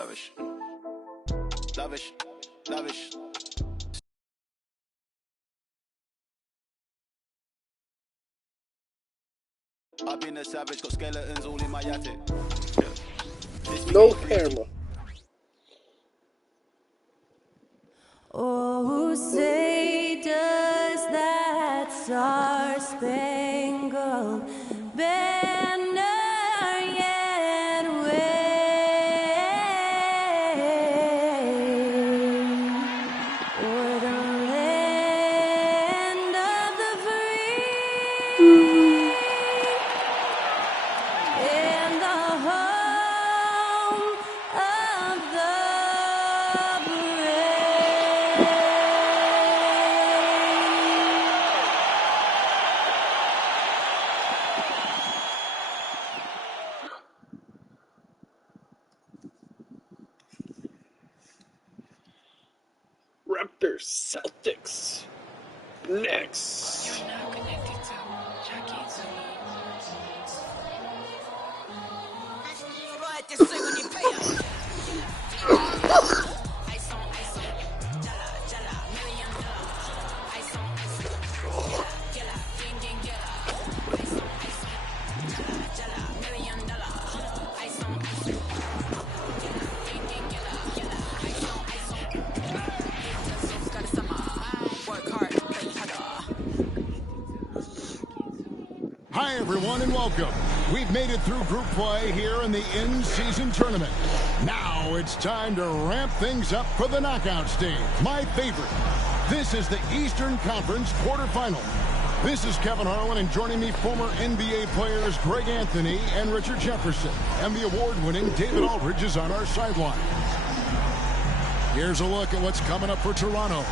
Lavish. Lavish. Lavish. I've been a savage, got skeletons all in my attic. No camera. Oh, say does that star-spangled banner yet wave o'er the land of the free and the home of the Raptors, Celtics. Next. You're now connected to Jackie Hi, everyone, and welcome. We've made it through group play here in the in-season tournament. Now it's time to ramp things up for the knockout stage. My favorite. This is the Eastern Conference quarterfinal. This is Kevin Harlan, and joining me, former NBA players Greg Anthony and Richard Jefferson. And the award-winning David Aldridge is on our sideline. Here's a look at what's coming up for Toronto.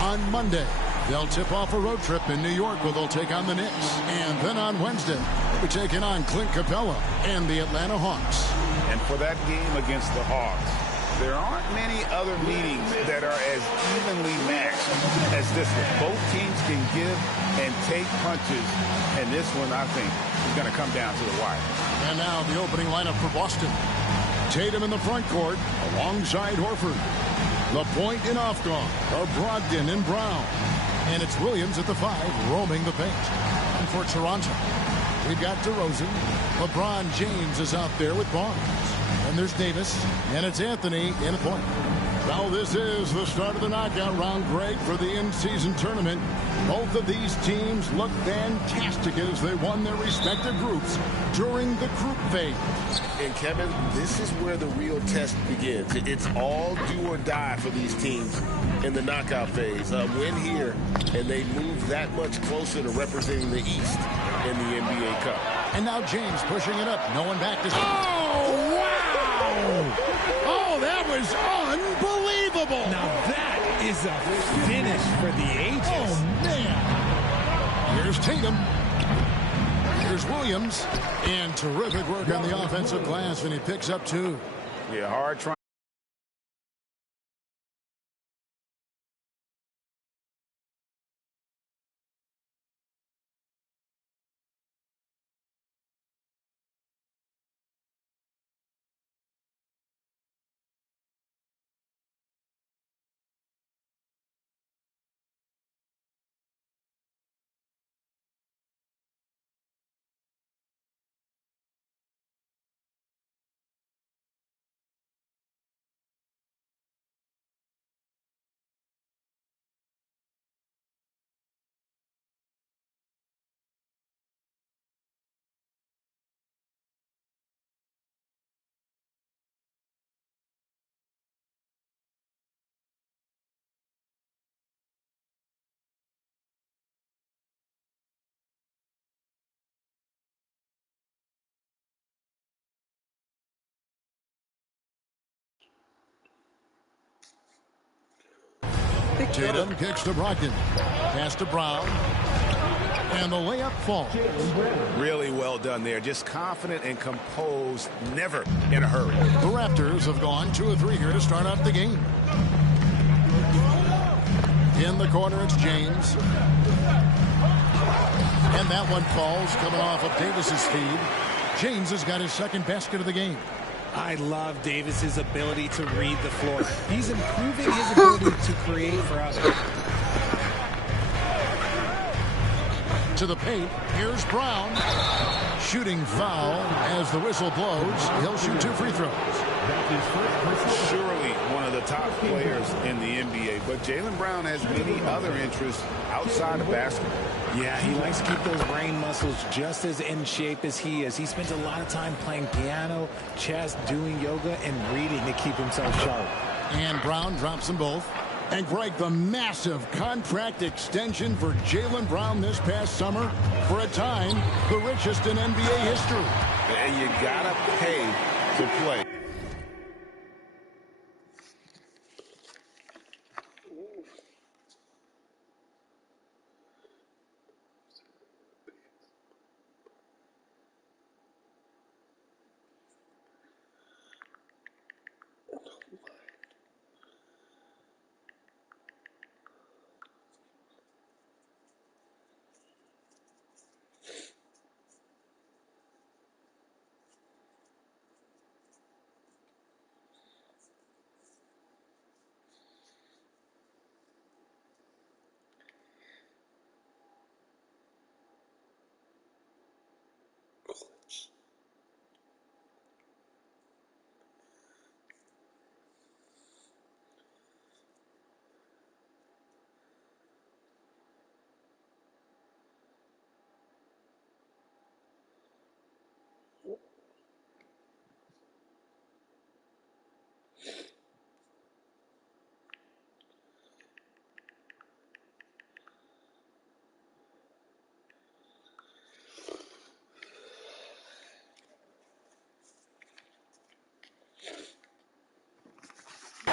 On Monday, they'll tip off a road trip in New York where they'll take on the Knicks. And then on Wednesday, they'll be taking on Clint Capella and the Atlanta Hawks. And for that game against the Hawks, there aren't many other meetings that are as evenly matched as this one. Both teams can give and take punches, and this one, I think, is going to come down to the wire. And now the opening lineup for Boston. Tatum in the front court alongside Horford. The point and off guard are Brogdon and Brown. And it's Williams at the 5 roaming the paint. And for Toronto, we've got DeRozan. LeBron James is out there with Barnes. And there's Davis, and it's Anthony in a point. Well, this is the start of the knockout round, Greg, for the in-season tournament. Both of these teams look fantastic as they won their respective groups during the group phase. And, Kevin, this is where the real test begins. It's all do or die for these teams in the knockout phase. Win here, and they move that much closer to representing the East in the NBA Cup. And now James pushing it up. No one back to... Oh, wow! Oh, that was unbelievable! Now that is a finish for the ages. Oh, man! Here's Tatum. Here's Williams. And terrific work on the offensive glass, and he picks up 2. Yeah, hard trying. Tatum kicks to Brogdon. Pass to Brown. And the layup falls. Really well done there. Just confident and composed, never in a hurry. The Raptors have gone 2 of 3 here to start out the game. In the corner, it's James. And that one falls, coming off of Davis's feed. James has got his second basket of the game. I love Davis's ability to read the floor. He's improving his ability to create for others. To the paint, here's Brown. Shooting foul as the whistle blows. He'll shoot 2 free throws. Surely one of the top players in the NBA, but Jaylen Brown has many other interests outside of basketball. Yeah, he likes to keep those brain muscles just as in shape as he is. He spends a lot of time playing piano, chess, doing yoga, and reading to keep himself sharp. And Brown drops them both. And Greg, the massive contract extension for Jaylen Brown this past summer, for a time, the richest in NBA history. And you gotta pay to play.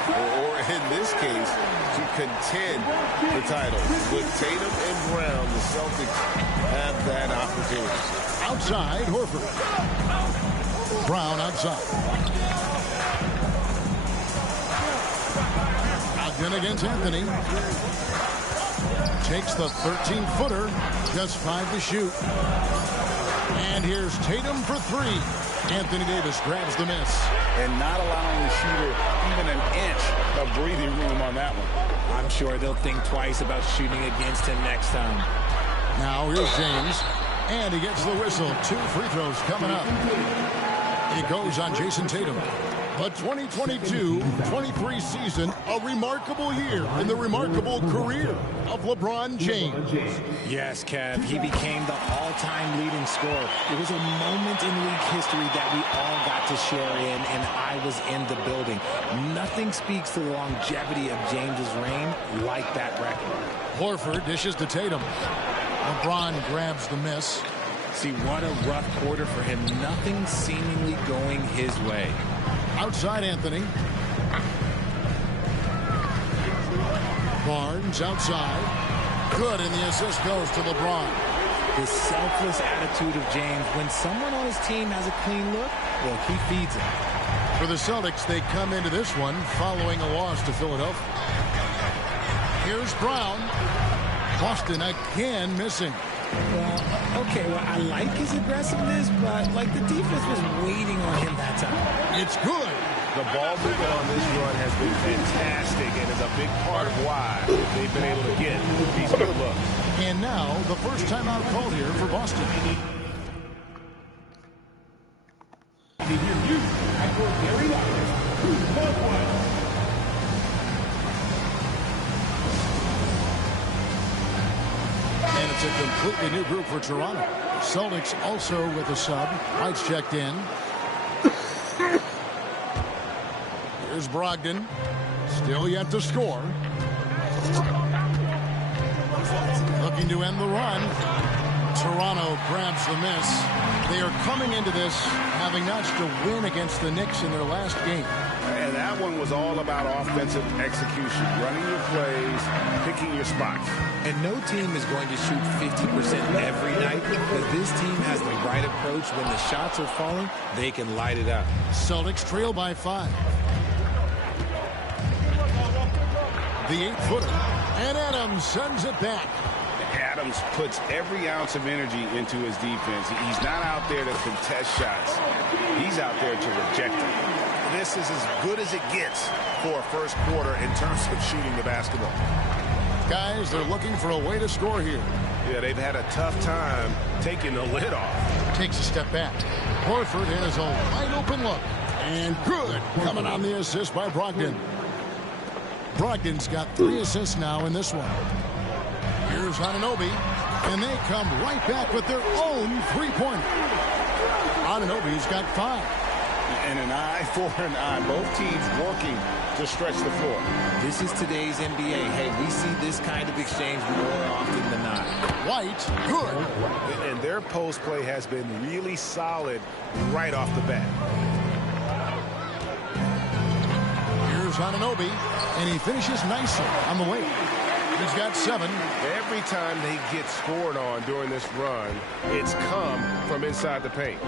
Or in this case, to contend the title. With Tatum and Brown, the Celtics have that opportunity. Outside, Horford. Brown outside. Again against Anthony. Takes the 13-footer. Just 5 to shoot. And here's Tatum for 3. Anthony Davis grabs the miss. And not allowing the shooter even an inch of breathing room on that one. I'm sure they'll think twice about shooting against him next time. Now here's James. And he gets the whistle. 2 free throws coming up. It goes on Jason Tatum. The 2022-23 season, a remarkable year in the remarkable career of LeBron James. Yes, Kev, he became the all-time leading scorer. It was a moment in league history that we all got to share in, and I was in the building. Nothing speaks to the longevity of James's reign like that record. Horford dishes to Tatum. LeBron grabs the miss. See, what a rough quarter for him. Nothing seemingly going his way. Outside Anthony. Barnes outside. Good, and the assist goes to LeBron. The selfless attitude of James. When someone on his team has a clean look, he feeds him. For the Celtics, they come into this one following a loss to Philadelphia. Here's Brown. Boston again missing. Well, okay, I like his aggressiveness, but, the defense was waiting on him that time. It's good. The ball movement on this run has been fantastic and is a big part of why they've been able to get these good looks. And now, the first timeout called here for Boston. And it's a completely new group for Toronto. Celtics also with a sub. White's checked in. Here's Brogdon. Still yet to score. Looking to end the run. Toronto grabs the miss. They are coming into this having notched a win against the Knicks in their last game. And that one was all about offensive execution, running your plays, picking your spots. And no team is going to shoot 50% every night, but this team has the right approach. When the shots are falling, they can light it up. Celtics trail by 5. The 8-footer, and Adams sends it back. Adams puts every ounce of energy into his defense. He's not out there to contest shots. He's out there to reject them. this is as good as it gets for a first quarter in terms of shooting the basketball. Guys, they're looking for a way to score here. Yeah, they've had a tough time taking the lid off. Takes a step back. Horford has a wide open look. And good. Coming on the assist by Brogdon. Brogdon's got 3 assists now in this one. Here's Anunoby. And they come right back with their own three-pointer. Anunoby's got 5. And an eye for an eye. Both teams working to stretch the floor. This is today's NBA. Hey, we see this kind of exchange more often than not. White, good. And their post play has been really solid right off the bat. Here's Anunoby, and he finishes nicely on the way. He's got 7. Every time they get scored on during this run, it's come from inside the paint.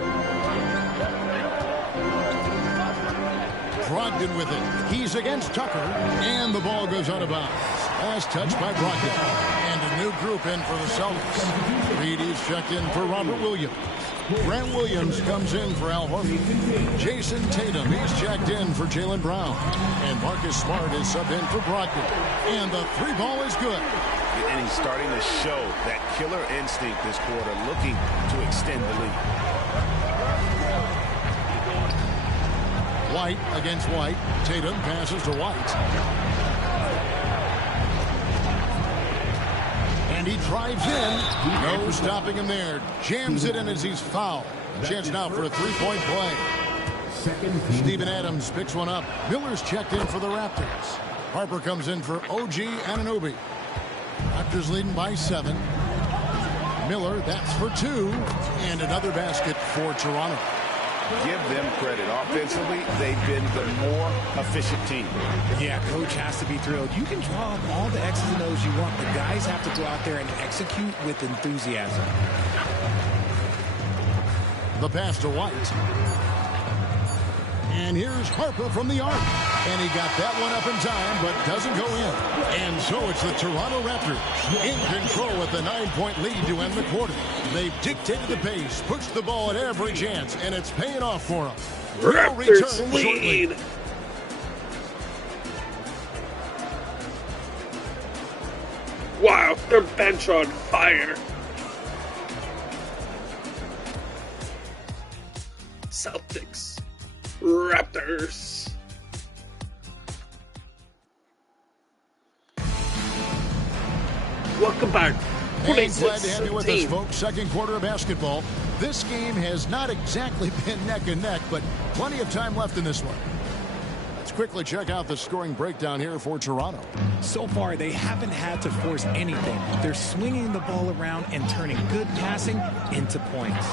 Brogdon with it. He's against Tucker, and the ball goes out of bounds. Last touch by Brogdon. And a new group in for the Celtics. Reedy's checked in for Robert Williams. Grant Williams comes in for Al Horford. Jason Tatum, he's checked in for Jaylen Brown. And Marcus Smart is subbed in for Brogdon. And the 3-ball is good. And he's starting to show that killer instinct this quarter, looking to extend the lead. White against White. Tatum passes to White. And he drives in. No stopping him there. Jams it in as he's fouled. A chance now for a 3-point play. Steven Adams picks one up. Miller's checked in for the Raptors. Harper comes in for OG Anunoby. Raptors leading by 7. Miller, that's for 2. And another basket for Toronto. Give them credit. Offensively, they've been the more efficient team. Yeah, coach has to be thrilled. You can draw up all the X's and O's you want. The guys have to go out there and execute with enthusiasm. The pass to White. And here's Harper from the arc. And he got that one up in time, but doesn't go in. And so it's the Toronto Raptors in control with the 9-point lead to end the quarter. They've dictated the pace, pushed the ball at every chance, and it's paying off for them. Raptors lead. Wow, their bench on fire. Celtics. Raptors. Welcome back. Hey, glad to have you with us, folks. Second quarter of basketball. This game has not exactly been neck and neck, but plenty of time left in this one. Let's quickly check out the scoring breakdown here for Toronto. So far, they haven't had to force anything. They're swinging the ball around and turning good passing into points.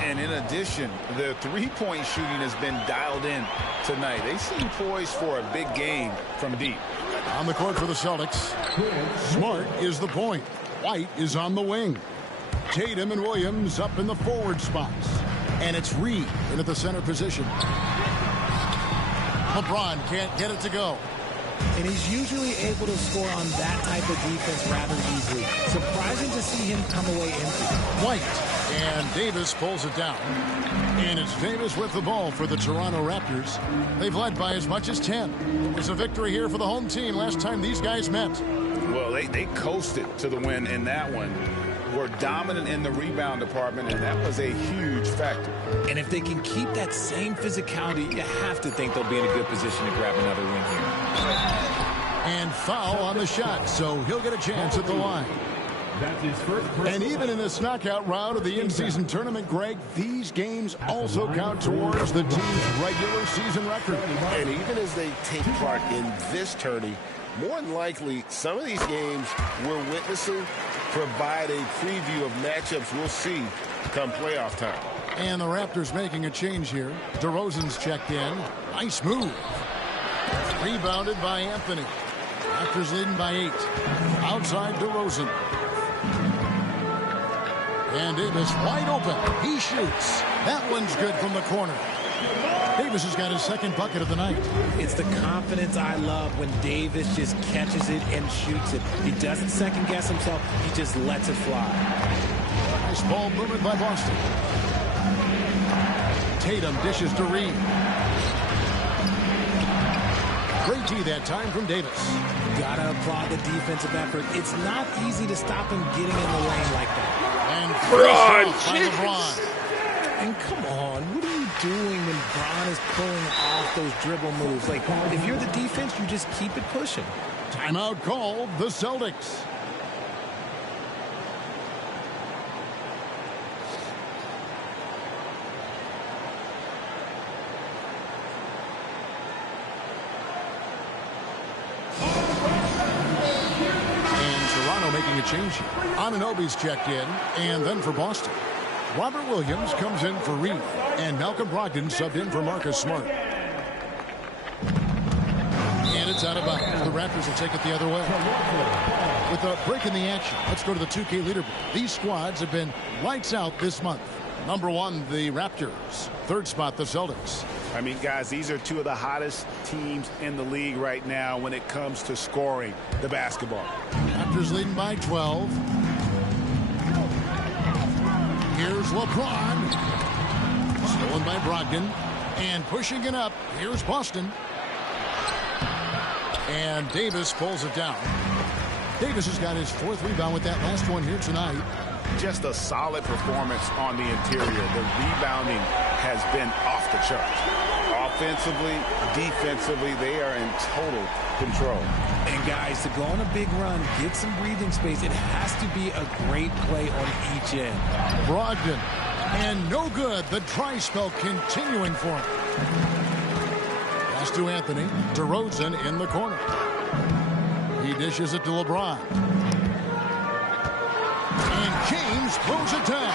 And in addition, the three-point shooting has been dialed in tonight. They seem poised for a big game from deep. On the court for the Celtics, Smart is the point. White is on the wing. Tatum and Williams up in the forward spots. And it's Reed into the center position. LeBron can't get it to go. And he's usually able to score on that type of defense rather easily. Surprising to see him come away empty. White and Davis pulls it down. And it's Davis with the ball for the Toronto Raptors. They've led by as much as 10. It's a victory here for the home team last time these guys met. Well, they coasted to the win in that one. Were dominant in the rebound department, and that was a huge factor. And if they can keep that same physicality, you have to think they'll be in a good position to grab another win here. And foul on the shot, so he'll get a chance at the line. And even in this knockout round of the in-season tournament, Greg, these games also count towards the team's regular season record. And even as they take part in this tourney, more than likely, some of these games we're witnessing provide a preview of matchups we'll see come playoff time. And the Raptors making a change here. DeRozan's checked in. Nice move. Rebounded by Anthony. Raptors leading by 8. Outside DeRozan. And Davis wide open. He shoots. That one's good from the corner. Davis has got his second bucket of the night. It's the confidence I love when Davis just catches it and shoots it. He doesn't second guess himself. He just lets it fly. Nice ball movement by Boston. Tatum dishes to Reed. that time from Davis. Gotta applaud the defensive effort. It's not easy to stop him getting in the lane like that. And LeBron finished off by James. LeBron. And come on, what are you doing when Bron is pulling off those dribble moves? Like, if you're the defense, you just keep it pushing. Timeout called the Celtics. And Toronto making a change here. Anunoby's checked in, and then for Boston, Robert Williams comes in for Reed, and Malcolm Brogdon subbed in for Marcus Smart. And it's out of bounds. The Raptors will take it the other way. With a break in the action, let's go to the 2K leaderboard. These squads have been lights out this month. Number 1, the Raptors. Third spot, the Celtics. I mean, guys, these are two of the hottest teams in the league right now when it comes to scoring the basketball. Raptors leading by 12. Here's LeBron. Stolen by Brogdon. And pushing it up, here's Boston. And Davis pulls it down. Davis has got his 4th rebound with that last one here tonight. Just a solid performance on the interior. The rebounding has been off the charts. Offensively, defensively, they are in total control. And guys, to go on a big run, get some breathing space, it has to be a great play on each end. Brogdon. And no good. The dry spell continuing for him. Pass to Anthony. DeRozan in the corner. He dishes it to LeBron. And James throws it down.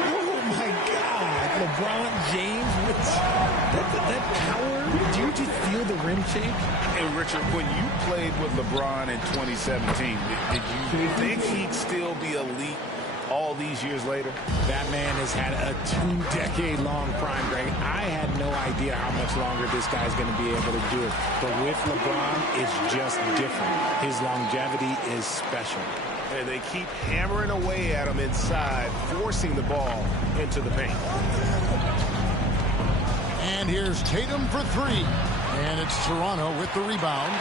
Oh, my God. LeBron James with that power. Do you just feel the rim shake? And Richard, when you played with LeBron in 2017, did you think he'd still be elite all these years later? That man has had a 2-decade-long prime, Greg. I had no idea how much longer this guy's going to be able to do it. But with LeBron, it's just different. His longevity is special. And they keep hammering away at him inside, forcing the ball into the paint. And here's Tatum for 3. And it's Toronto with the rebound.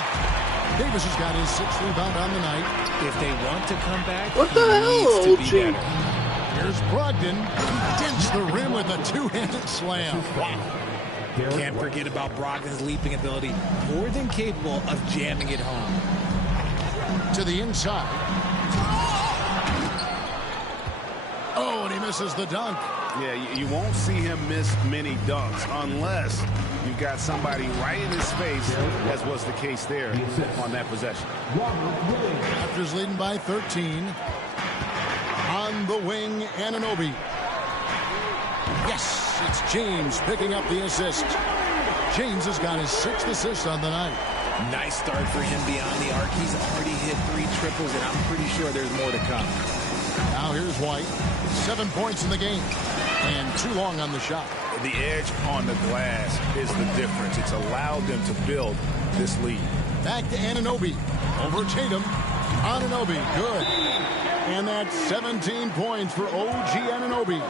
Davis has got his 6th rebound on the night. If they want to come back, What the he hell, needs to be OG? better. Here's Brogdon. He dents the rim with a 2-handed slam. Wow. Can't forget about Brogdon's leaping ability. More than capable of jamming it home. To the inside. Oh, and he misses the dunk. Yeah, you won't see him miss many dunks unless you've got somebody right in his face, as was the case there on that possession. Raptors leading by 13. On the wing, Anunoby. Yes, it's James picking up the assist. James has got his 6th assist on the night. Nice start for him beyond the arc. He's already hit 3 triples, and I'm pretty sure there's more to come. Now here's White. 7 points in the game. And too long on the shot. The edge on the glass is the difference. It's allowed them to build this lead. Back to Anunoby. Over Tatum. Anunoby, good. And that's 17 points for OG Anunoby.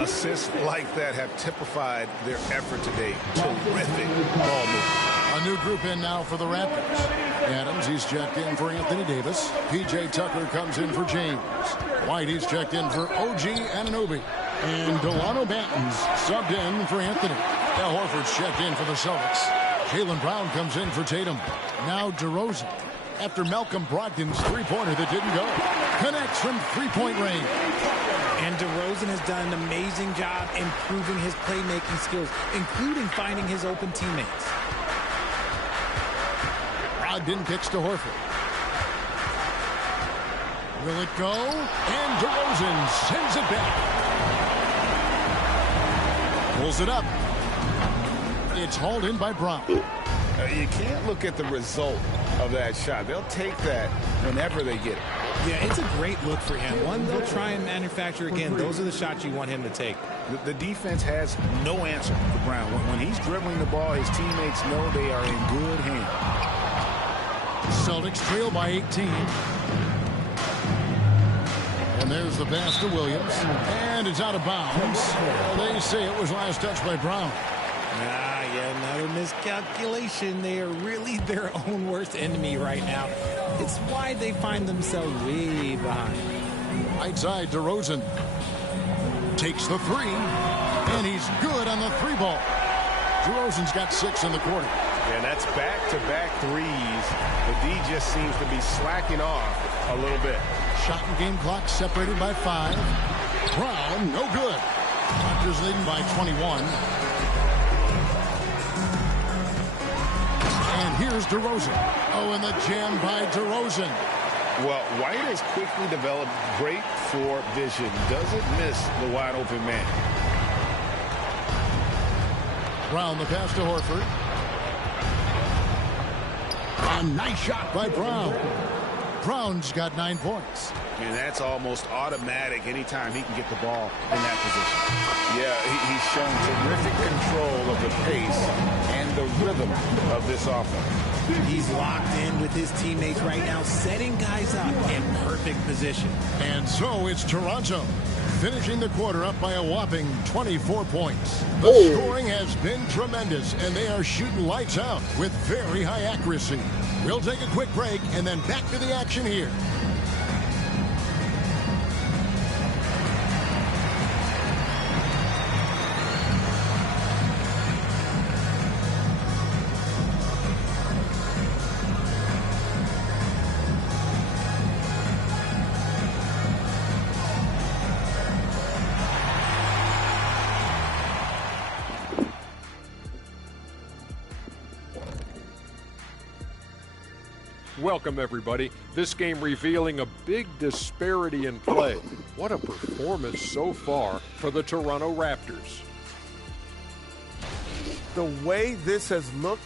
Assists like that have typified their effort today. Terrific ball movement. A new group in now for the Raptors. Adams, he's checked in for Anthony Davis. P.J. Tucker comes in for James. White, he's checked in for OG Anunoby. And Delano Banton's subbed in for Anthony. Al Horford's checked in for the Celtics. Jaylen Brown comes in for Tatum. Now DeRozan. After Malcolm Brogdon's 3-pointer that didn't go. Connects from 3-point range. And DeRozan has done an amazing job improving his playmaking skills, including finding his open teammates. Brogdon kicks to Horford. Will it go? And DeRozan sends it back. Pulls it up. It's hauled in by Brown. You can't look at the result of that shot. They'll take that whenever they get it. Yeah, it's a great look for him. One they'll try and manufacture again. Those are the shots you want him to take. The defense has no answer for Brown. When he's dribbling the ball, his teammates know they are in good hands. Celtics trail by 18. And there's the pass to Williams. And it's out of bounds. Well, they say it was last touched by Brown. Yeah, another miscalculation. They are really their own worst enemy right now. It's why they find themselves way behind. Right side, DeRozan takes the three, and he's good on the three ball. DeRozan's got 6 in the quarter. And that's back-to-back threes. The D just seems to be slacking off a little bit. Shot and game clock separated by 5. Brown, no good. Raptors leading by 21. And here's DeRozan. Oh, and the jam by DeRozan. Well, White has quickly developed great floor vision. Doesn't miss the wide-open man. Brown, the pass to Horford. A nice shot by Brown. Brown's got 9 points. And that's almost automatic anytime he can get the ball in that position. Yeah, he's shown terrific control of the pace and the rhythm of this offense. He's locked in with his teammates right now, setting guys up in perfect position. And so it's Toronto, finishing the quarter up by a whopping 24 points. The scoring has been tremendous, and they are shooting lights out with very high accuracy. We'll take a quick break and then back to the action here. Welcome, everybody. This game revealing a big disparity in play. What a performance so far for the Toronto Raptors. The way this has looked,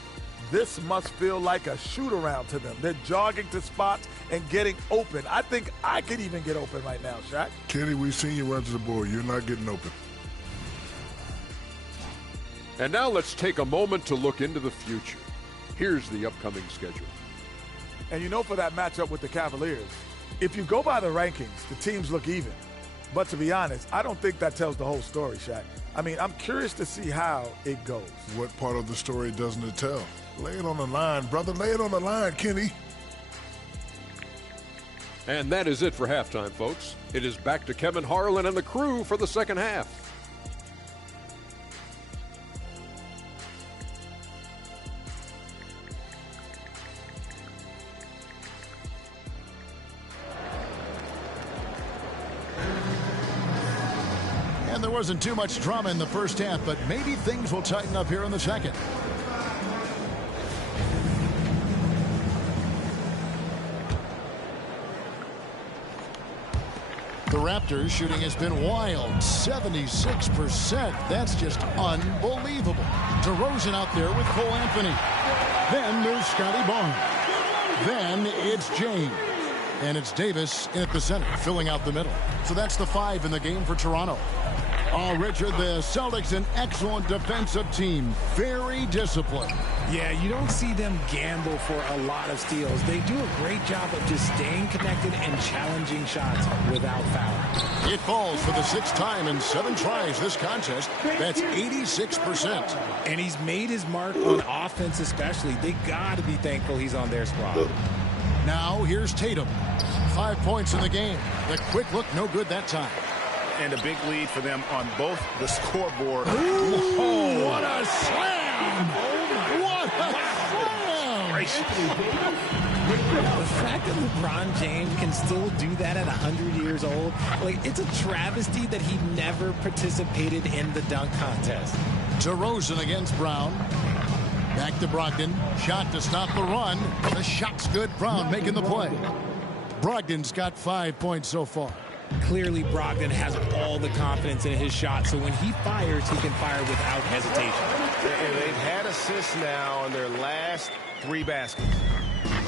this must feel like a shoot-around to them. They're jogging to spots and getting open. I think I could even get open right now, Shaq. Kenny, we've seen you run to the board. You're not getting open. And now let's take a moment to look into the future. Here's the upcoming schedule. And you know, for that matchup with the Cavaliers, if you go by the rankings, the teams look even. But to be honest, I don't think that tells the whole story, Shaq. I mean, I'm curious to see how it goes. What part of the story doesn't it tell? Lay it on the line, brother. Lay it on the line, Kenny. And that is it for halftime, folks. It is back to Kevin Harlan and the crew for the second half. And there wasn't too much drama in the first half, but maybe things will tighten up here in the second. The Raptors shooting has been wild, 76%. That's just unbelievable. DeRozan out there with Cole Anthony. Then there's Scotty Barnes. Then it's James. And it's Davis in at the center, filling out the middle. So that's the 5 in the game for Toronto. Oh, Richard, the Celtics, an excellent defensive team. Very disciplined. Yeah, you don't see them gamble for a lot of steals. They do a great job of just staying connected and challenging shots without fouling. It falls for the 6th time in 7 tries this contest. That's 86%. And he's made his mark on offense especially. They got to be thankful he's on their squad. Now here's Tatum. 5 points in the game. The quick look, no good that time. And a big lead for them on both the scoreboard. Oh, what a slam! What a slam! The fact that LeBron James can still do that at 100 years old, like, it's a travesty that he never participated in the dunk contest. DeRozan against Brown. Back to Brogdon. Shot to stop the run. The shot's good. Brown making the play. Brogdon's got 5 points so far. Clearly, Brogdon has all the confidence in his shot, so when he fires, he can fire without hesitation. And they've had assists now on their last 3 baskets.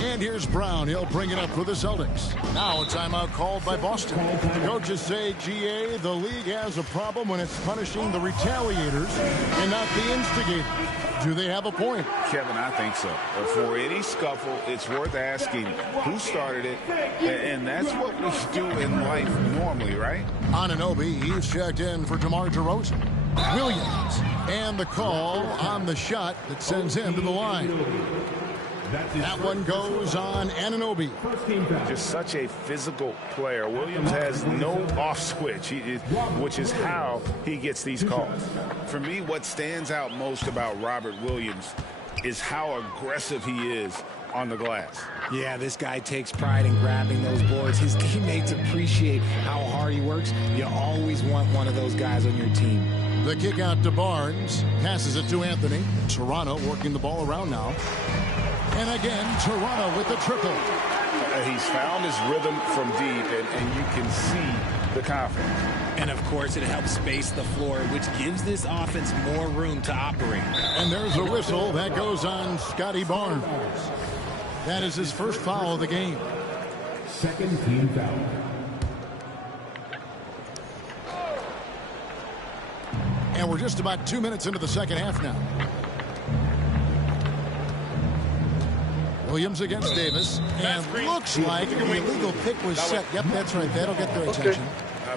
And here's Brown. He'll bring it up for the Celtics. Now a timeout called by Boston. Coaches say, GA, the league has a problem when it's punishing the retaliators and not the instigators. Do they have a point? Kevin, I think so. For any scuffle, it's worth asking who started it, and that's what we do in life normally, right? Anunoby, he's checked in for DeMar DeRozan. Williams. And the call on the shot that sends him to the line. That one goes on Anunoby. Just such a physical player. Williams has no off switch, which is how he gets these calls. For me, what stands out most about Robert Williams is how aggressive he is on the glass. Yeah, this guy takes pride in grabbing those boards. His teammates appreciate how hard he works. You always want one of those guys on your team. The kick out to Barnes. Passes it to Anthony. Toronto working the ball around now. And again, Toronto with the triple. He's found his rhythm from deep, and you can see the confidence. And, of course, it helps space the floor, which gives this offense more room to operate. And there's a whistle that goes on Scotty Barnes. That is his first foul of the game. Second team foul. And we're just about 2 minutes into the second half now. Williams against Davis. And looks like the illegal pick was set. Yep, that's right. That'll get their attention.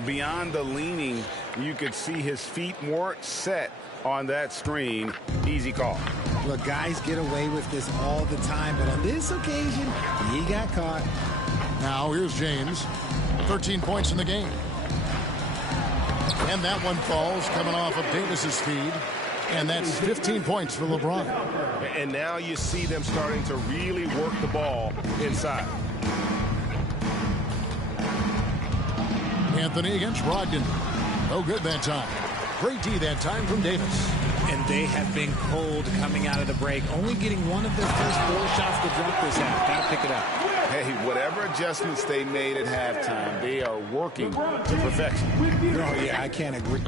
Beyond the leaning, you could see his feet weren't set on that screen. Easy call. Look, guys get away with this all the time, but on this occasion, he got caught. Now here's James. 13 points in the game. And that one falls coming off of Davis's feed. And that's 15 points for LeBron. And now you see them starting to really work the ball inside. Anthony against Brogdon. No good that time. Great D that time from Davis. And they have been cold coming out of the break, only getting one of their first 4 shots to drop this half. Got to pick it up. Hey, whatever adjustments they made at halftime, they are working to perfection. Oh, yeah, I can't agree.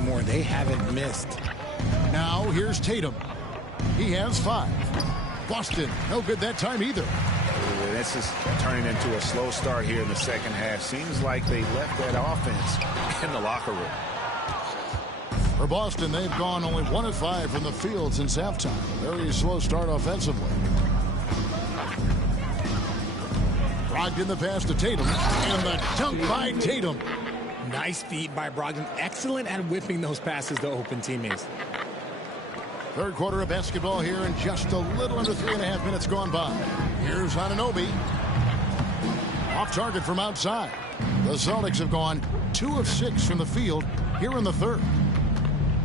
More they haven't missed. Now here's Tatum. He has 5. Boston, no good that time either. This is turning into a slow start here in the second half. Seems like they left that offense in the locker room. For Boston, they've gone only 1 of 5 from the field since halftime. Very slow start offensively. Brogdon the pass to Tatum, and the dunk by Tatum. Nice feed by Brogdon. Excellent at whipping those passes to open teammates. Third quarter of basketball here, and just a little under 3.5 minutes gone by. Here's Anunoby. Off target from outside. The Celtics have gone 2 of 6 from the field here in the third.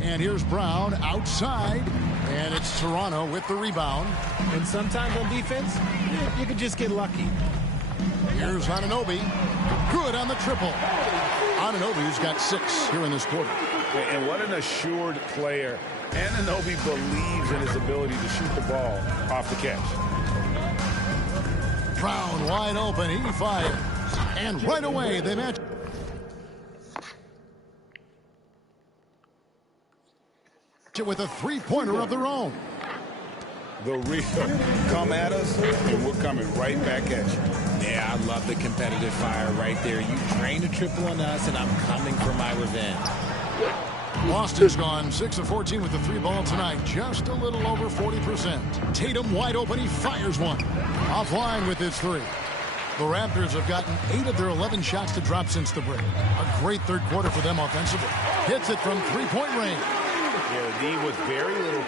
And here's Brown outside, and it's Toronto with the rebound. And sometimes on defense, you could just get lucky. Here's Anunoby. Good on the triple. Anunoby's got 6 here in this quarter. And what an assured player. Anunoby believes in his ability to shoot the ball off the catch. Brown wide open. He fires. And right away they match. With a three-pointer of their own. The real come at us, and we're coming right back at you. Yeah, I love the competitive fire right there. You drained a triple on us, and I'm coming for my revenge. Boston's gone 6 of 14 with the three ball tonight, just a little over 40%. Tatum wide open, he fires one. Offline with his three. The Raptors have gotten 8 of their 11 shots to drop since the break. A great third quarter for them offensively. Hits it from three-point range. Yeah, the D was very little.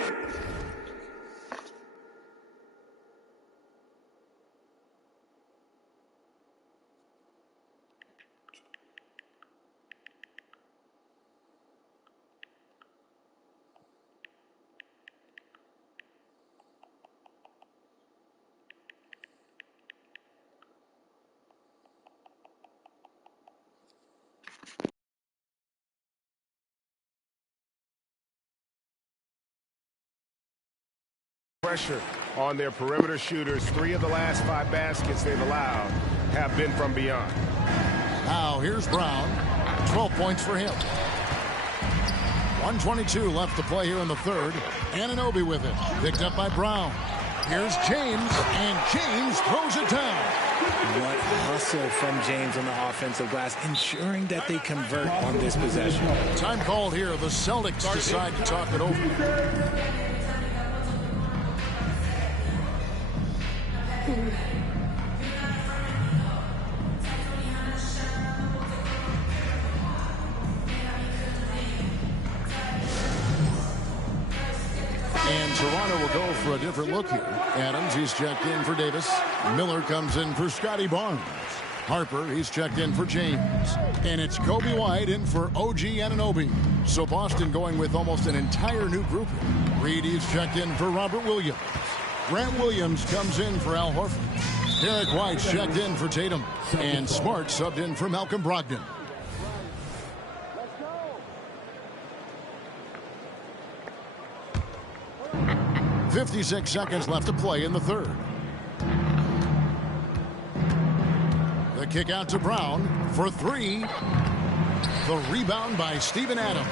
Pressure on their perimeter shooters. 3 of the last 5 baskets they've allowed have been from beyond. Now here's Brown. 12 points for him. 1:22 left to play here in the third. Anunoby with it. Picked up by Brown. Here's James, and James throws it down. What hustle from James on the offensive glass, ensuring that they convert on this possession. Time called here. The Celtics decide to talk it over. And Toronto will go for a different look here. Adams, he's checked in for Davis. Miller comes in for Scotty Barnes. Harper, he's checked in for James. And it's Kobe White in for OG Anunoby. So Boston going with almost an entire new group here. Reed, he's checked in for Robert Williams. Grant Williams comes in for Al Horford. Derek White's checked in for Tatum. And Smart subbed in for Malcolm Brogdon. 56 seconds left to play in the third. The kick out to Brown for 3. The rebound by Steven Adams.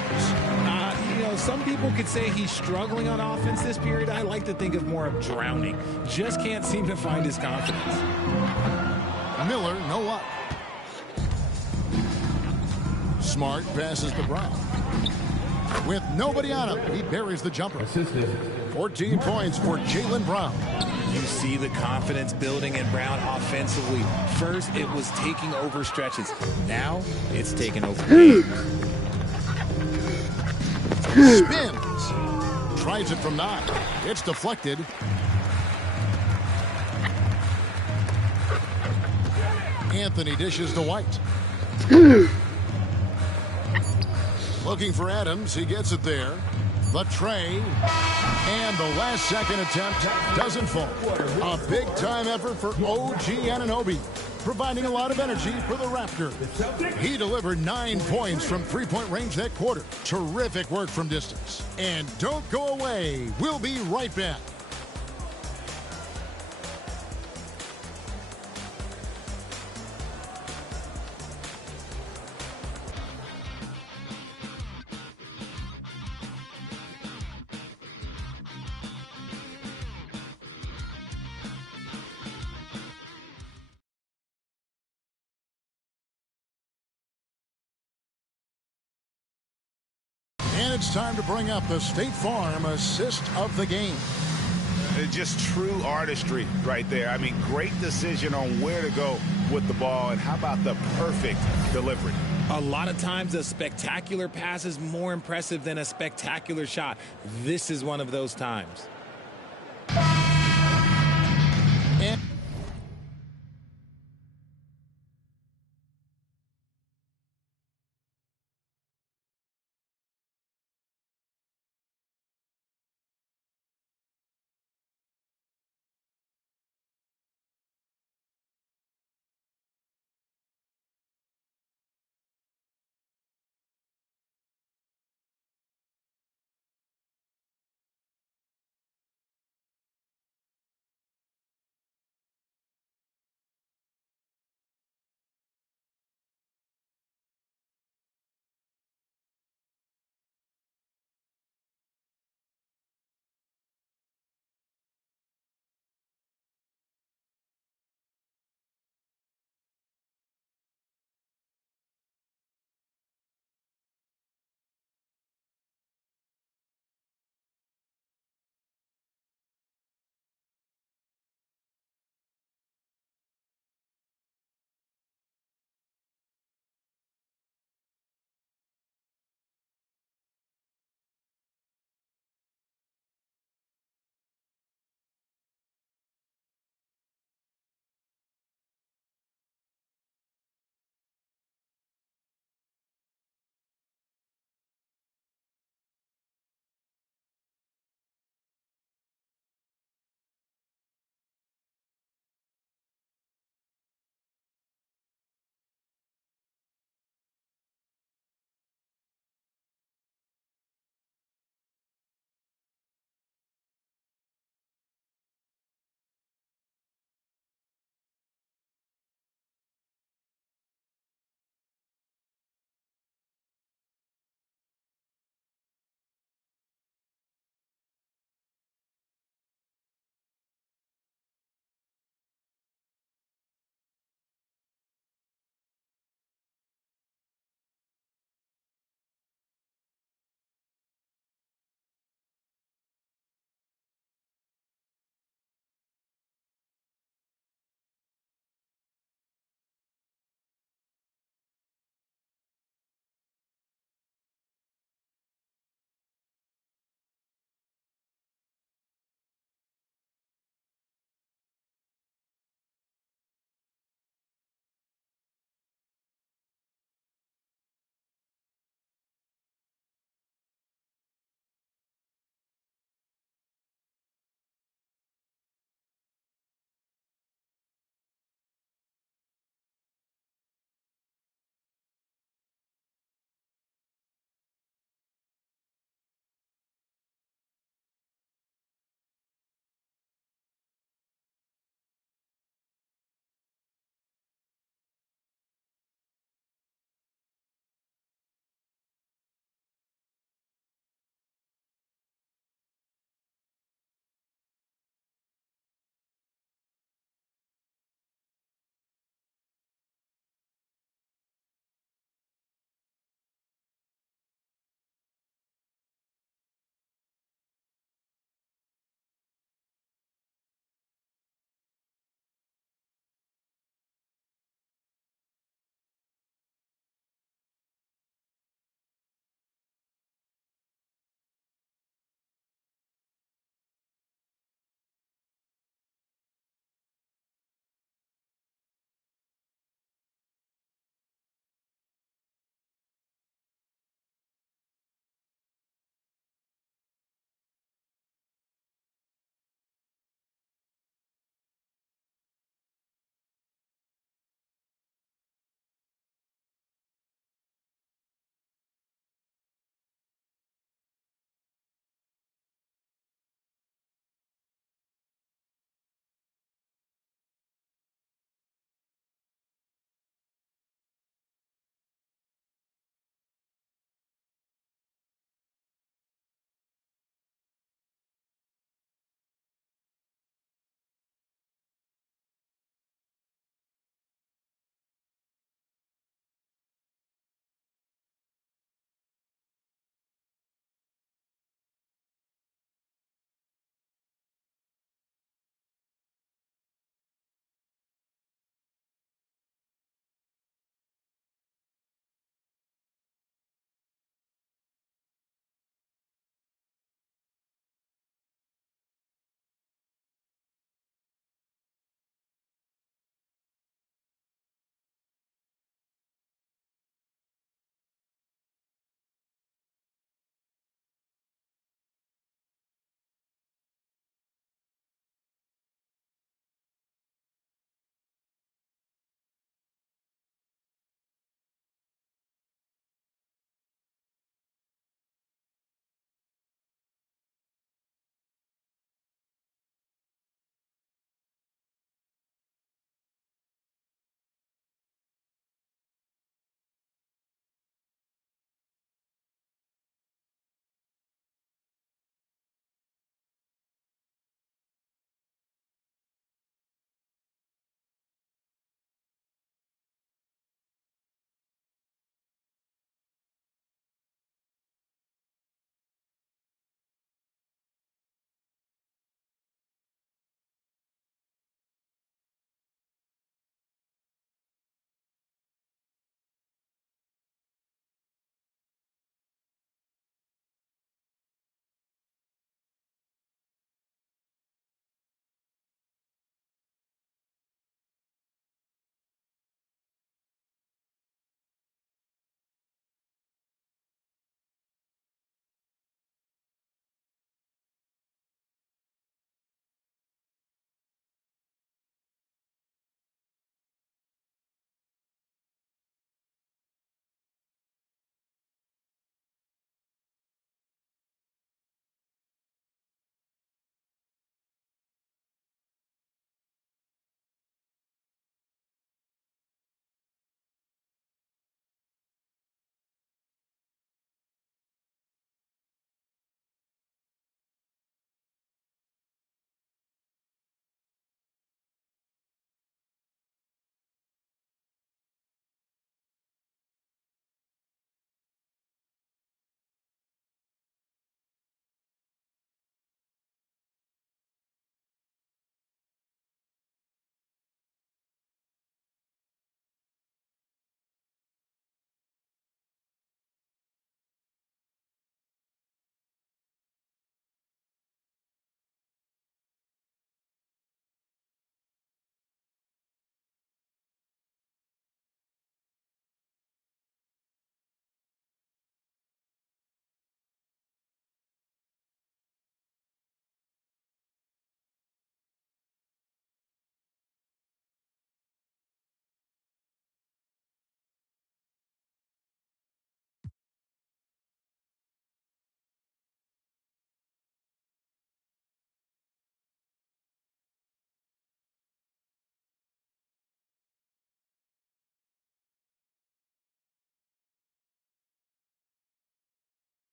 Some people could say he's struggling on offense this period. I like to think of more of drowning. Just can't seem to find his confidence. Miller, no luck. Smart passes to Brown. With nobody on him, he buries the jumper. 14 points for Jaylen Brown. You see the confidence building in Brown offensively. First, it was taking over stretches. Now, it's taking over games. Spins. Tries it from 9. It's deflected. Anthony dishes to White. Looking for Adams. He gets it there. The tray. And the last second attempt doesn't fall. A big-time effort for OG Anunoby, providing a lot of energy for the Raptors. He delivered 9 points from three-point range that quarter. Terrific work from distance. And don't go away. We'll be right back. And it's time to bring up the State Farm assist of the game. Just true artistry right there. I mean, great decision on where to go with the ball, and how about the perfect delivery? A lot of times a spectacular pass is more impressive than a spectacular shot. This is one of those times.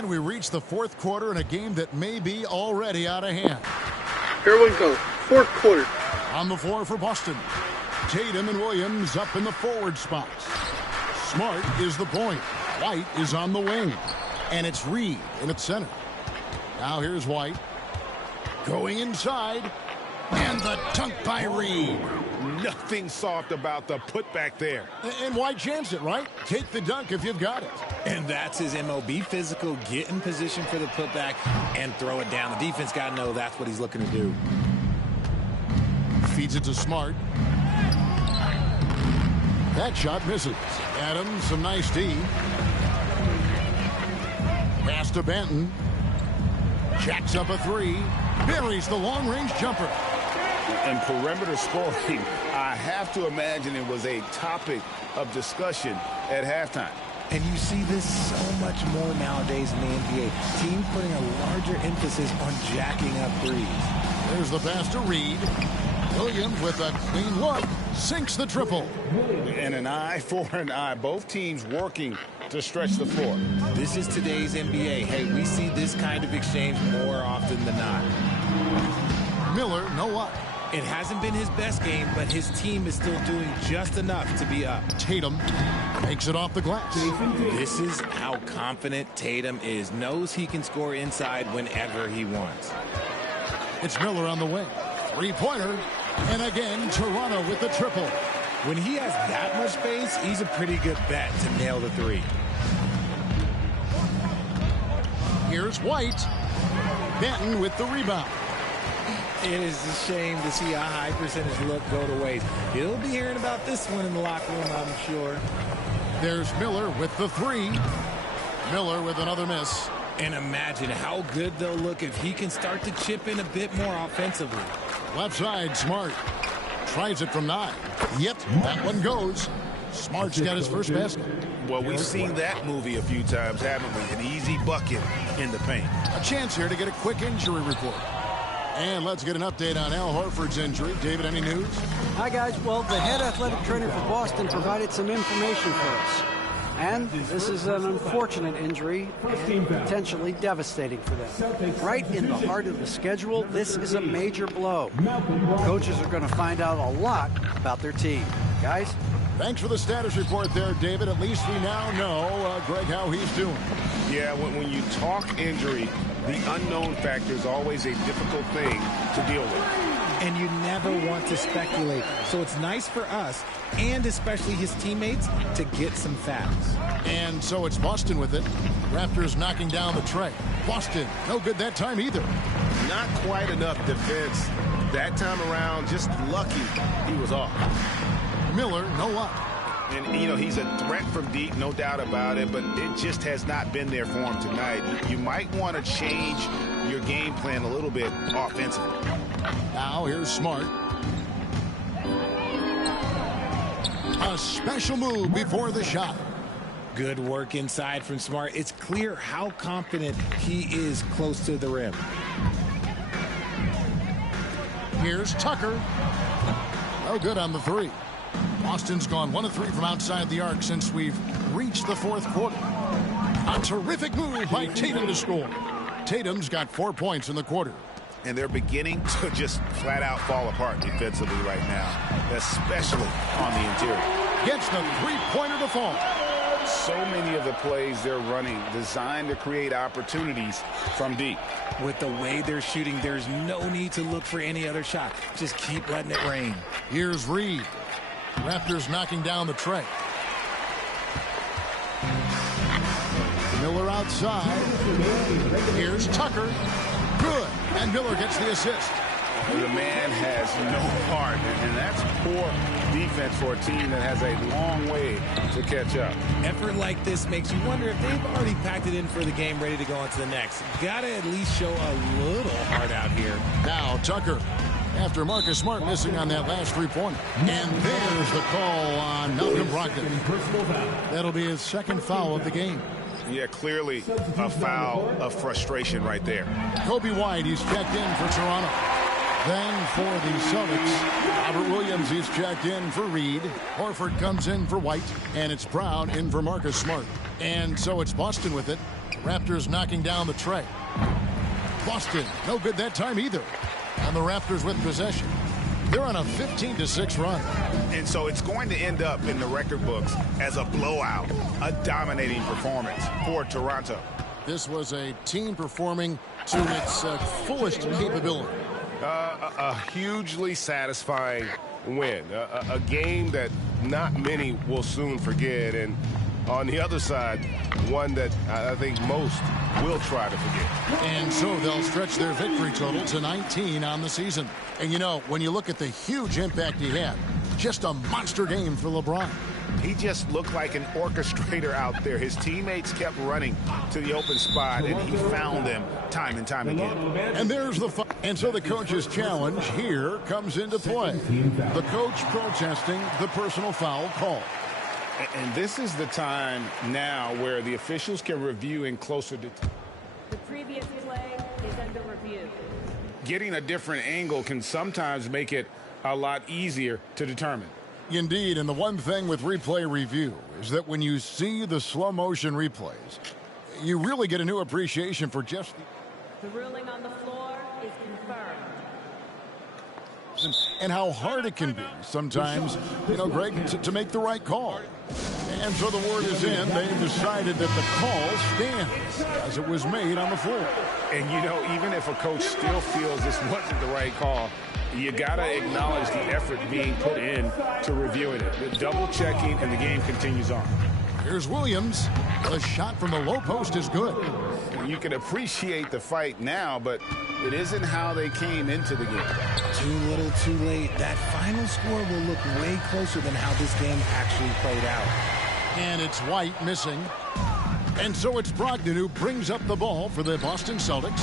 And we reach the fourth quarter in a game that may be already out of hand. Here we go. Fourth quarter. On the floor for Boston. Tatum and Williams up in the forward spots. Smart is the point. White is on the wing. And it's Reed in its center. Now here's White. Going inside. And the dunk by Reed. Nothing soft about the putback there. And White chance it, right? Take the dunk if you've got it. And that's his MO. Be physical, get in position for the putback, and throw it down. The defense got to know that's what he's looking to do. Feeds it to Smart. That shot misses. Adams, some nice D. Pass to Benton. Jacks up a three. Buries the long-range jumper. And perimeter scoring, I have to imagine it was a topic of discussion at halftime. And you see this so much more nowadays in the NBA. Teams putting a larger emphasis on jacking up threes. There's the pass to Reed. Williams with a clean look. Sinks the triple. And an eye for an eye. Both teams working to stretch the floor. This is today's NBA. Hey, we see this kind of exchange more often than not. Miller, no luck. It hasn't been his best game, but his team is still doing just enough to be up. Tatum makes it off the glass. This is how confident Tatum is. Knows he can score inside whenever he wants. It's Miller on the wing. Three-pointer. And again, Toronto with the triple. When he has that much space, he's a pretty good bet to nail the three. Here's White. Benton with the rebound. It is a shame to see a high percentage look go to waste. He'll be hearing about this one in the locker room, I'm sure. There's Miller with the three. Miller with another miss. And imagine how good they'll look if he can start to chip in a bit more offensively. Left side, Smart. Tries it from 9. Yep, that one goes. Smart's got his first basket. Well, we've seen that movie a few times, haven't we? An easy bucket in the paint. A chance here to get a quick injury report. And let's get an update on Al Horford's injury. David, any news? Hi, guys. Well, the head athletic trainer for Boston provided some information for us. And this is an unfortunate injury and potentially devastating for them. Right in the heart of the schedule, this is a major blow. Coaches are going to find out a lot about their team. Guys? Thanks for the status report there, David. At least we now know, Greg, how he's doing. Yeah, when you talk injury, the unknown factor is always a difficult thing to deal with. And you never want to speculate. So it's nice for us, and especially his teammates, to get some facts. And so it's Boston with it. Raptors knocking down the tray. Boston, no good that time either. Not quite enough defense that time around. Just lucky he was off. Miller, no luck. And, you know, he's a threat from deep, no doubt about it, but it just has not been there for him tonight. You might want to change your game plan a little bit offensively. Now here's Smart. A special move before the shot. Good work inside from Smart. It's clear how confident he is close to the rim. Here's Tucker. No good on the three. Boston's gone 1 of 3 from outside the arc since we've reached the fourth quarter. A terrific move by Tatum to score. Tatum's got 4 points in the quarter. And they're beginning to just flat out fall apart defensively right now, especially on the interior. Gets the three-pointer to fall. So many of the plays they're running designed to create opportunities from deep. With the way they're shooting, there's no need to look for any other shot. Just keep letting it rain. Here's Reed. Raptors knocking down the tray. Miller outside. Here's Tucker. Good. And Miller gets the assist. The man has no heart, and that's poor defense for a team that has a long way to catch up. Effort like this makes you wonder if they've already packed it in for the game, ready to go on to the next. Gotta at least show a little heart out here. Now Tucker, after Marcus Smart missing on that last three-pointer. And there's the call on Malcolm Brogdon. That'll be his second foul of the game. Yeah, clearly a foul of frustration right there. Kobe White, he's checked in for Toronto. Then for the Celtics, Robert Williams, he's checked in for Reed. Horford comes in for White, and it's Brown in for Marcus Smart. And so it's Boston with it. Raptors knocking down the tray. Boston, no good that time either. And the Raptors with possession. They're on a 15-6 run. And so it's going to end up in the record books as a blowout, a dominating performance for Toronto. This was a team performing to its fullest capability. A hugely satisfying win. A game that not many will soon forget. And on the other side, one that I think most will try to forget. And so they'll stretch their victory total to 19 on the season. And, you know, when you look at the huge impact he had, just a monster game for LeBron. He just looked like an orchestrator out there. His teammates kept running to the open spot, and he found them time and time again. And there's the and so the coach's challenge here comes into play. The coach protesting the personal foul call. And this is the time now where the officials can review in closer detail. The previous play is under review. Getting a different angle can sometimes make it a lot easier to determine. Indeed, and the one thing with replay review is that when you see the slow motion replays, you really get a new appreciation for just the ruling on the floor is confirmed. And how hard it can be sometimes, you know, Greg, to make the right call. And so the word is in. They've decided that the call stands as it was made on the floor. And, you know, even if a coach still feels this wasn't the right call, you got to acknowledge the effort being put in to reviewing it. The double checking, and the game continues on. Here's Williams. The shot from the low post is good. You can appreciate the fight now, but it isn't how they came into the game. Too little, too late. That final score will look way closer than how this game actually played out. And it's White missing. And so it's Brogdon who brings up the ball for the Boston Celtics.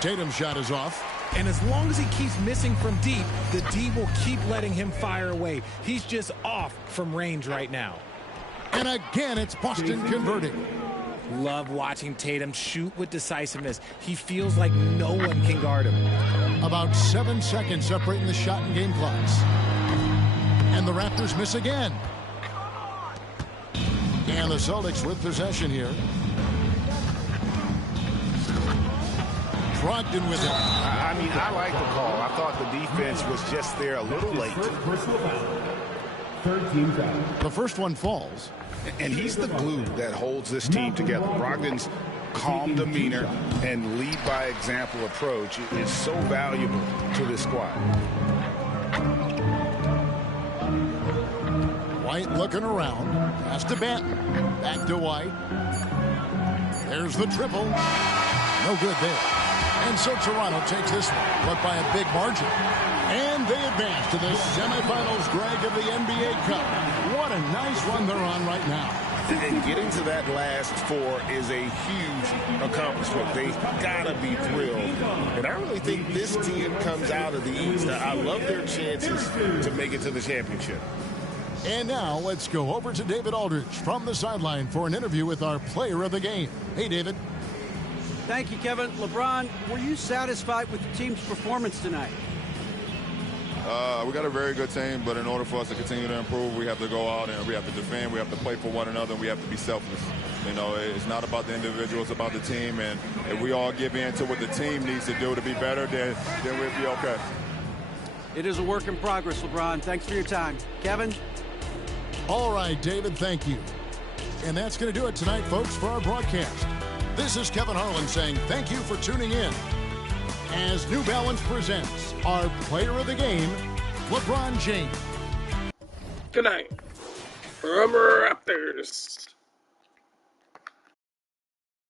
Tatum's shot is off. And as long as he keeps missing from deep, the D will keep letting him fire away. He's just off from range right now. And again, it's Boston converting. Love watching Tatum shoot with decisiveness. He feels like no one can guard him. About 7 seconds separating the shot and game clocks. And the Raptors miss again. And the Celtics with possession here. Brogdon with it. I mean, I like the call. I thought the defense was just there a little late. Third team foul. The first one falls. And he's the glue that holds this team together. Brogdon's calm demeanor and lead by example approach is so valuable to this squad. White looking around. Pass to Banton. Back to White. There's the triple. No good there. And so Toronto takes this one, but by a big margin. And they advance to the semifinals, Greg, of the NBA Cup. What a nice run they're on right now. And getting to that last four is a huge accomplishment. They've got to be thrilled. And I really think this team comes out of the East. I love their chances to make it to the championship. And now let's go over to David Aldridge from the sideline for an interview with our player of the game. Hey, David. Thank you, Kevin. LeBron, were you satisfied with the team's performance tonight? We got a very good team, but in order for us to continue to improve, we have to go out and we have to defend, we have to play for one another, and we have to be selfless. You know, it's not about the individual, it's about the team, and if we all give in to what the team needs to do to be better, then we'll be okay. It is a work in progress, LeBron. Thanks for your time. Kevin? All right, David, thank you. And that's going to do it tonight, folks, for our broadcast. This is Kevin Harlan saying thank you for tuning in as New Balance presents our player of the game, LeBron James. Good night from Raptors.